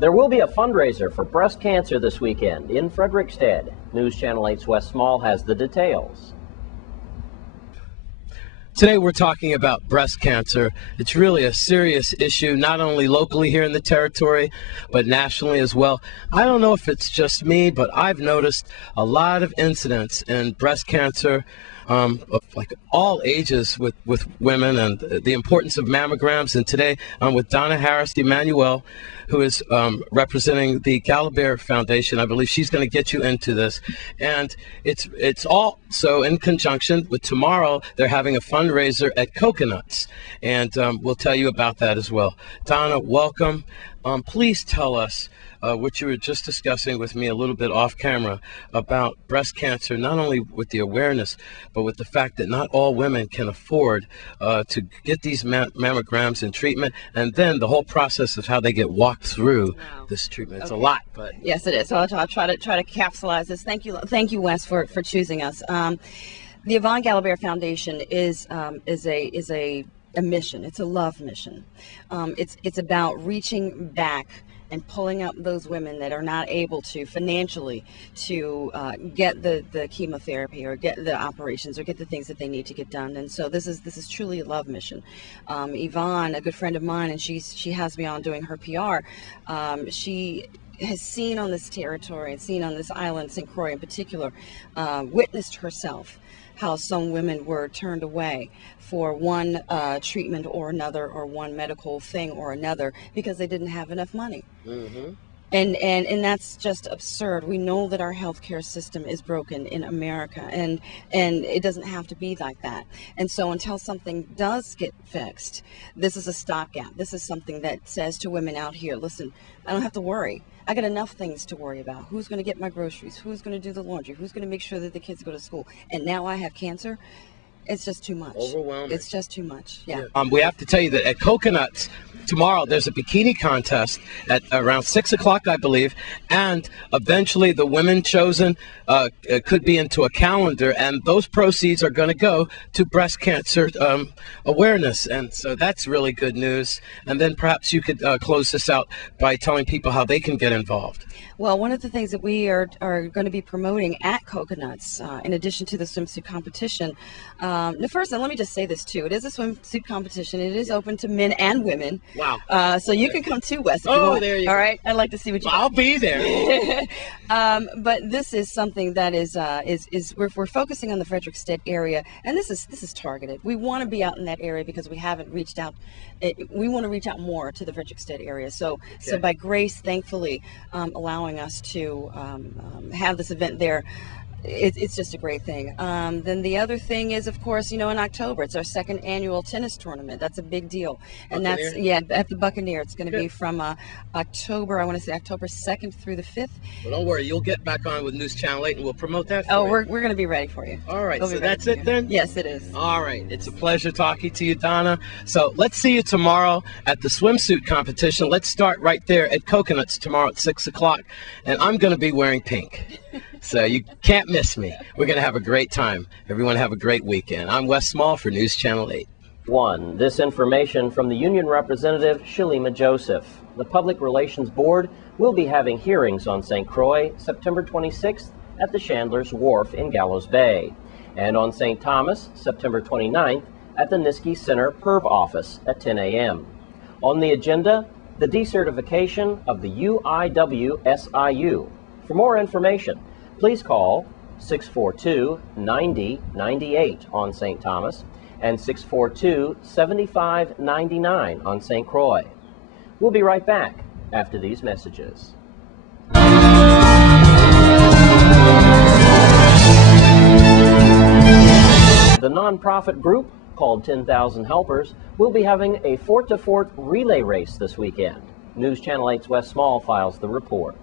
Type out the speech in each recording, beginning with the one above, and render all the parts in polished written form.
There will be a fundraiser for breast cancer this weekend in Frederiksted. News Channel 8's Wes Small has the details. Today we're talking about breast cancer. It's really a serious issue, not only locally here in the territory, but nationally as well. I don't know if it's just me, but I've noticed a lot of incidents in breast cancer of like all ages with women, and the importance of mammograms. And today I'm with Donna Harris Emanuel, who is representing the Gallagher Foundation. I believe she's going to get you into this. And it's also in conjunction with tomorrow, they're having a fundraiser at Coconuts. And we'll tell you about that as well. Donna, welcome. Please tell us what you were just discussing with me a little bit off camera about breast cancer, not only with the awareness, but with the fact that not all women can afford to get these mammograms and treatment, and then the whole process of how they get walked through this treatment. It's a lot, but yes, it is. So I'll try to capsulize this. Thank you, Wes, for choosing us. The Yvonne Gallagher Foundation is a mission. It's a love mission. It's about reaching back and pulling up those women that are not able to financially to get the chemotherapy or get the operations or get the things that they need to get done. And so this is truly a love mission. Yvonne, a good friend of mine, and she has me on doing her PR. She has seen on this territory and seen on this island, St. Croix in particular, witnessed herself how some women were turned away for one treatment or another, or one medical thing or another, because they didn't have enough money. Mm-hmm. And that's just absurd. We know that our healthcare system is broken in America, and it doesn't have to be like that. And so until something does get fixed, this is a stopgap. This is something that says to women out here, listen, I don't have to worry. I got enough things to worry about. Who's going to get my groceries? Who's going to do the laundry? Who's going to make sure that the kids go to school? And now I have cancer. It's just too much. Overwhelming. It's just too much. Yeah. We have to tell you that at Coconuts tomorrow there's a bikini contest at around 6 o'clock, I believe, and eventually the women chosen could be into a calendar, and those proceeds are going to go to breast cancer awareness. And so that's really good news. And then perhaps you could close this out by telling people how they can get involved. Well, one of the things that we are going to be promoting at Coconuts, in addition to the swimsuit competition, first, let me just say this too. It is a swimsuit competition. It is open to men and women. Wow. So you can come too, Wes. There you go. All right. I'd like to see what you. I'll be there. But this is something that is we're focusing on the Frederiksted area, and this is targeted. We want to be out in that area because we haven't reached out. We want to reach out more to the Frederiksted area. So by grace, thankfully, allowing us to have this event there, it's just a great thing. Then the other thing is, of course, in October, it's our second annual tennis tournament. That's a big deal. And Buccaneer? that's, at the Buccaneer. It's going to be from October 2nd through the 5th. Well, don't worry. You'll get back on with News Channel 8 and we'll promote that for you. We're going to be ready for you. All right. So that's it then? Yes, it is. All right. It's a pleasure talking to you, Donna. So let's see you tomorrow at the swimsuit competition. Let's start right there at Coconuts tomorrow at 6 o'clock. And I'm going to be wearing pink. So you can't miss me. We're going to have a great time. Everyone have a great weekend. I'm Wes Small for News Channel 8. This information from the union representative, Shalima Joseph. The Public Relations Board will be having hearings on St. Croix September 26th at the Chandler's Wharf in Gallows Bay, and on St. Thomas September 29th at the Niski Center PERB office at 10 a.m. On the agenda, the decertification of the UIW-SIU. For more information, please call 642-9098 on St. Thomas and 642-7599 on St. Croix. We'll be right back after these messages. The nonprofit group called 10,000 Helpers will be having a fort-to-fort relay race this weekend. News Channel 8's Wes Small files the report.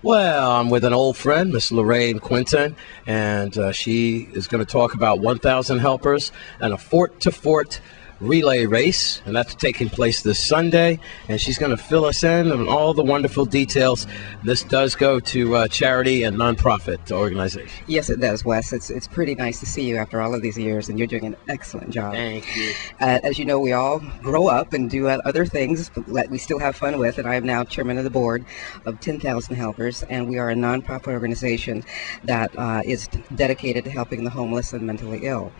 Well, I'm with an old friend, Miss Lorraine Quinton, and she is going to talk about 1,000 Helpers and a fort-to-fort relay race, and that's taking place this Sunday, and she's going to fill us in on all the wonderful details. This does go to charity and nonprofit organization. Yes, it does, Wes. It's pretty nice to see you after all of these years, and you're doing an excellent job. Thank you. As you know, we all grow up and do other things that we still have fun with, and I am now chairman of the board of 10,000 Helpers, and we are a nonprofit organization that is dedicated to helping the homeless and mentally ill.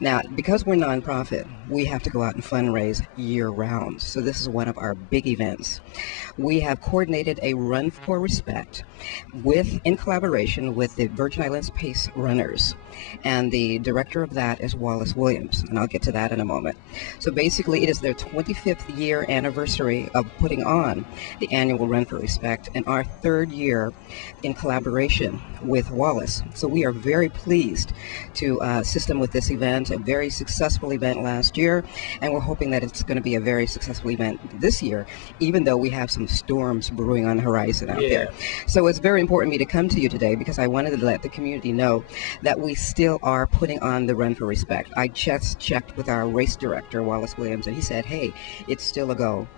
Now, because we're nonprofit, we have to go out and fundraise year-round, so this is one of our big events. We have coordinated a Run for Respect in collaboration with the Virgin Islands Pace Runners, and the director of that is Wallace Williams, and I'll get to that in a moment. So basically, it is their 25th year anniversary of putting on the annual Run for Respect, and our 3rd year in collaboration with Wallace. So we are very pleased to assist them with this event, a very successful event last year, and we're hoping that it's going to be a very successful event this year, even though we have some storms brewing on the horizon out there. So it's very important for me to come to you today because I wanted to let the community know that we still are putting on the Run for Respect. I just checked with our race director, Wallace Williams, and he said, hey, it's still a go.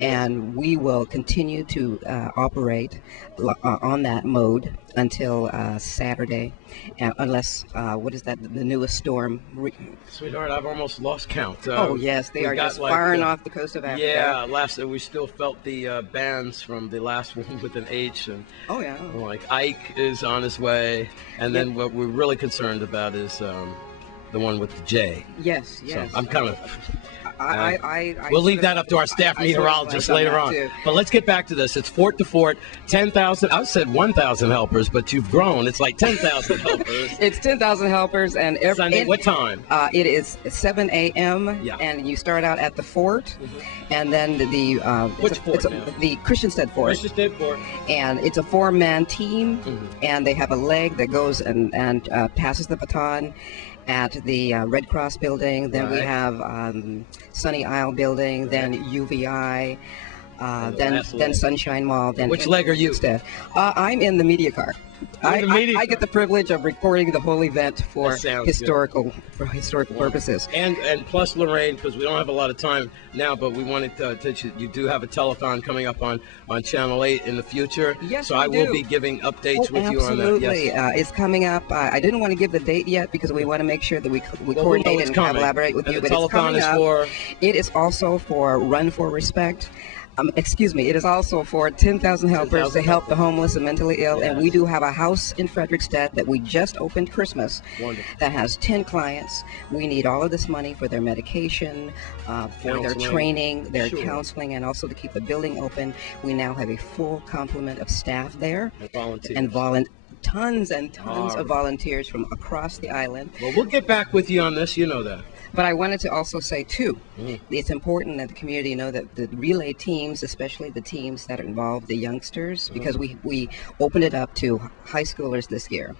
And we will continue to operate on that mode until Saturday, unless, what is that, the newest storm? Sweetheart, I've almost lost count. Oh, yes, they are just firing off the coast of Africa. Yeah, we still felt the bands from the last one with an H. And, oh, yeah. Like Ike is on his way. And then what we're really concerned about is the one with the J. Yes. So I'm kind of... we'll leave that up to our staff meteorologist later on. But let's get back to this. It's Fort to Fort, 10,000. I said 1,000 helpers, but you've grown. It's like 10,000 helpers. It's 10,000 helpers, and Sunday. What time? It is 7 a.m. And you start out at the fort, and then which fort? The Christiansted Fort. Christiansted Fort. And it's a 4-man team, and they have a leg that goes and passes the baton at the Red Cross building. Then we have Sunny Isle building, then UVI, then Sunshine Mall. Then which leg are you? I'm in the media car. I get the privilege of recording the whole event for historical purposes. And plus Lorraine, because we don't have a lot of time now, but we wanted to you do have a telethon coming up on Channel 8 in the future. Yes, so I will be giving updates with you on that. Absolutely. It's coming up. I didn't want to give the date yet because we want to make sure that we coordinate and collaborate with you. The but it's coming telethon is up. for? It is also for Run for Respect. Excuse me, it is also for 10,000 helpers to help the homeless and mentally ill. And we do have a house in Frederickstead that we just opened Christmas. Wonderful. That has 10 clients. We need all of this money for their medication, for their training, their counseling, and also to keep the building open. We now have a full complement of staff there. And volunteers. Tons and tons of volunteers from across the island. Well, we'll get back with you on this, you know that. But I wanted to also say, too, it's important that the community know that the relay teams, especially the teams that involve the youngsters, because we opened it up to high schoolers this year,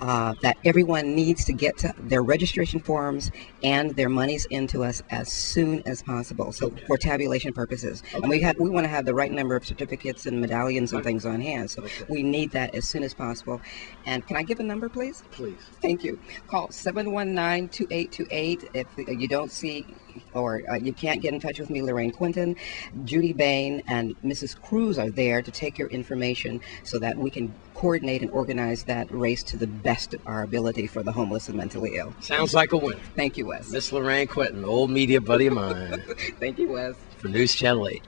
that everyone needs to get to their registration forms and their monies into us as soon as possible, so for tabulation purposes. And we want to have the right number of certificates and medallions and things on hand, so we need that as soon as possible. And can I give a number, please? Please. Thank you. Call 719-2828 if you don't see or you can't get in touch with me. Lorraine Quinton, Judy Bain, and Mrs. Cruz are there to take your information so that we can coordinate and organize that race to the best of our ability for the homeless and mentally ill. Sounds like a winner. Thank you, Wes. Miss Lorraine Quinton, old media buddy of mine. Thank you, Wes. For News Channel 8.